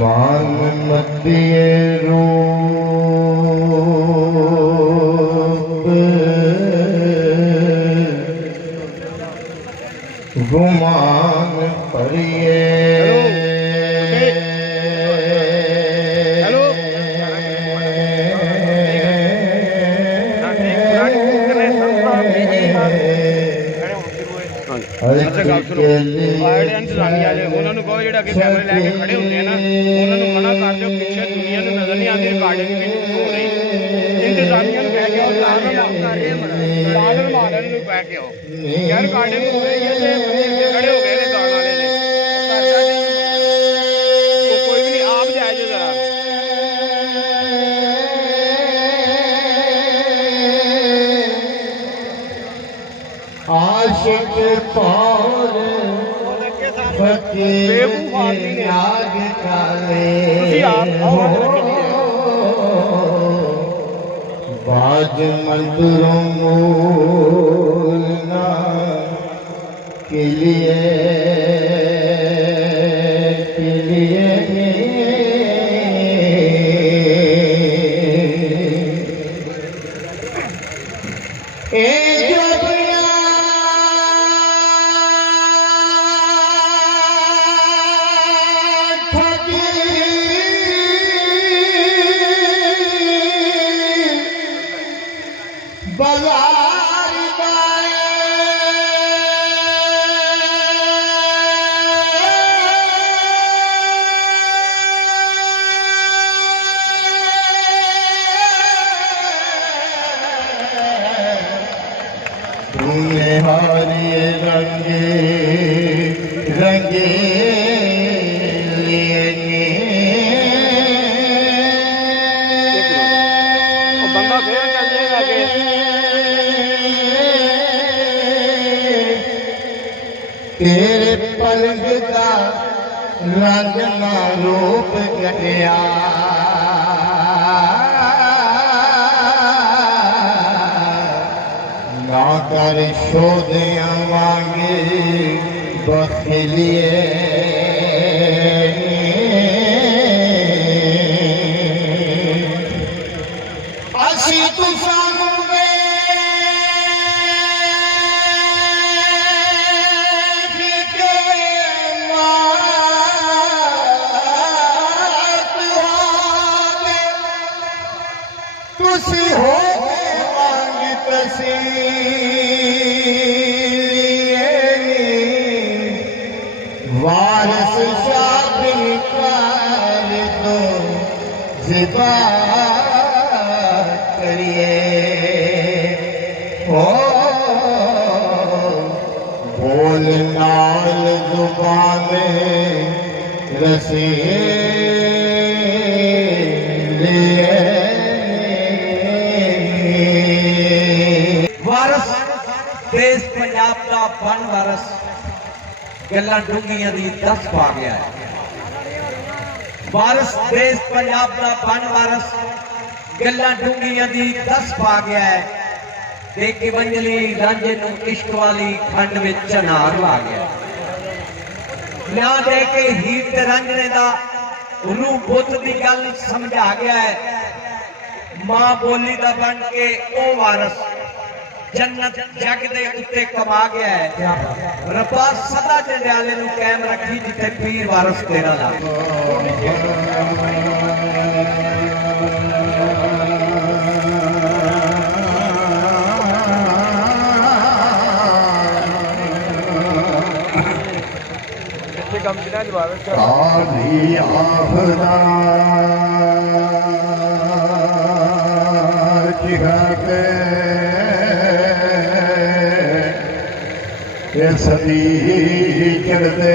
मान मती रूप गुमान परिये मना कर दो पिछले दुनिया में नजर नहीं आती रिकॉर्डिंग भी हो रही इंतजामिया कह के आओ लाडर मारन कह के आओ यार रिकॉर्डिंग हो रही है खड़े हो गए गाने वाले ने तो कोई भी नहीं आप जाए जरा आशिक पार फकीर नाग काले बाज मंदिरों मूलना के लिए हरी रंगे रंगे बंदा फिर चल जाएगा आगे तेरे पलंग का रंग ना रूप गया ना कर शोधियां मांगे बखलिए असी तूफानों में तुसी हो मांग तसी वारस शादी कर दो जिबा करिए हो बोल नाल जुबान रसी वारस देश पंजाब का बन वारस गल्लां डूंगियां दी 10 पा गया है वारस देश पंजाब का बन वारस गल्लां डूंगियां दी 10 पा गया है देख के वंजली रांझे नूं इश्क वाली खंड विच चनार ला गया ना दे के हीर ते रांझणे दा रूह बुत दी गल समझा गया है मां बोली दा बन के ओ वारस जन्नत जग दे उत्ते कमा गया है रब्बा सदा जंडियाले नूं कायम रखी जिथे पीर वारस तेरा नाम सदी चढ़ते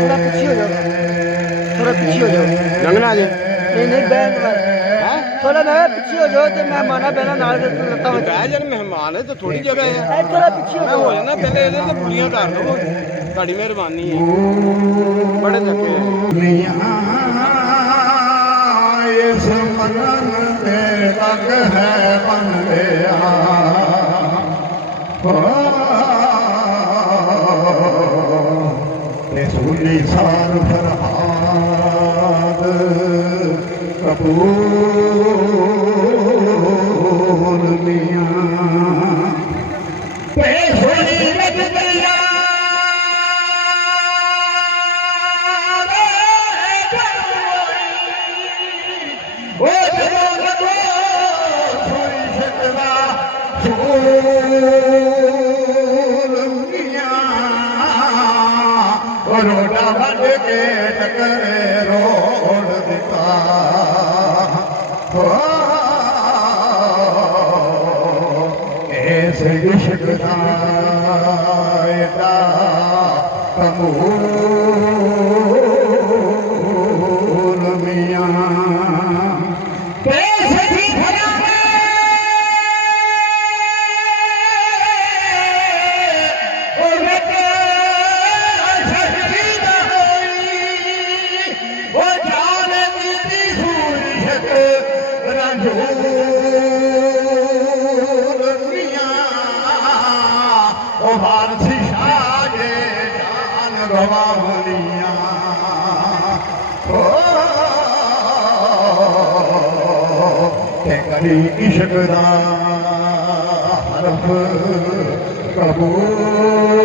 थोड़ा पीछे हो जाओ लंघना आ जाए नहीं बैंड थोड़ा मैं पीछे हो जाओ तो मैं माना पहला नाल लत्ता में बह जान मेहमान है तो थोड़ी जगह है थोड़ा पीछे हो जाना पहले ਇਹਦੇ ਤੇ ਪੂਰੀਆਂ ਕਰ ਲਓ ਤੁਹਾਡੀ ਮਿਹਰਬਾਨੀ ਹੈ बड़े थके इस मनन दे तक है मन लिया सूली सार फरहाद कपूर मियां सूली लग गया वो जगो लगो सूली शकरा रोड़ा बन के टकरे रोड दिखा ऐसे इश्क दायता कबूल मियां कैसे भी भरा इश्क दा हरफ कबूल